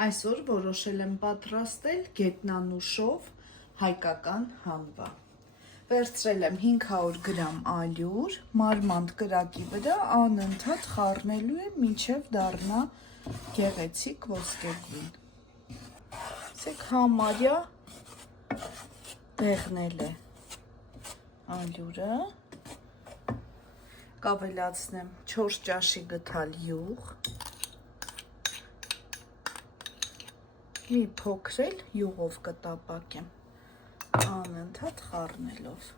Այսօր որոշել եմ պատրաստել գետնանուշով հայկական հանվա։ Վերցրել եմ 500 գրամ ալյուր, մարմանդ կրակի վրա անընդհատ խառնելու եմ մինչև դառնա գեղեցիկ ոսկեգույն։ Ասեք համարյա դեղնել է ալյուրը, կավելացնեմ 4 ճաշի գթալ յուղ, մի փոքր յուղով կտապակեմ, անընդհատ խառնելով։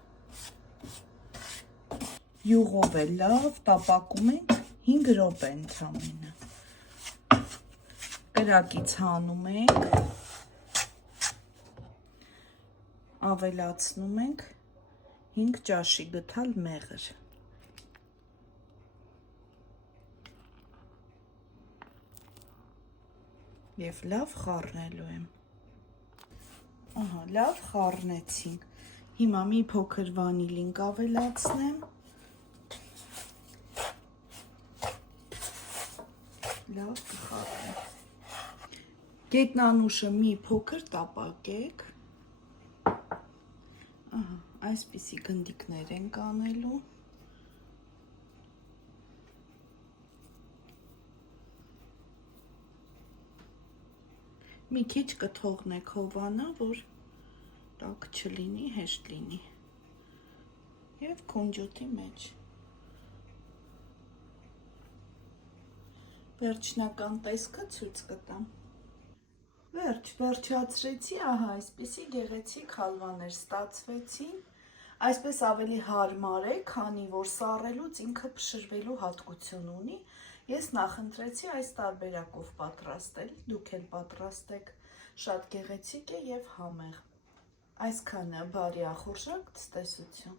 Յուղով է լավ տապակում ենք 5 րոպե ընդամենը։ Կրակից հանում ենք, ավելացնում ենք 5 ճաշի գթալ մեղր։ Եվ լավ խառնելու եմ։ Ահա, լավ խառնեցին։ Հիմա մի փոքր վանիլին կավելացնեմ։ Լավ կխառնեմ։ Գետնանուշը մի փոքր տապակեք։ Ահա, այսպիսի գնդիկներ ենք անելու։ Մի քիչ կթողնեք հովանա, որ տաք չլինի, հեշտ լինի։ Եվ քունջոտի մեջ։ Վերջնական տեսքը ցույց կտամ։ Վերջացրեցի, ահա այսպիսի գեղեցիկ հալվաներ ստացվեցին։ Այսպես ավելի հարմար է, քանի որ սառելուց ինքը փշրվելու հատկություն ունի։ Ես նախընտրեցի այս տարբերակով պատրաստել, դուք էլ պատրաստեք, շատ գեղեցիկ է և համեղ։ Այսքանը, բարի ախորժակ, ցտեսություն։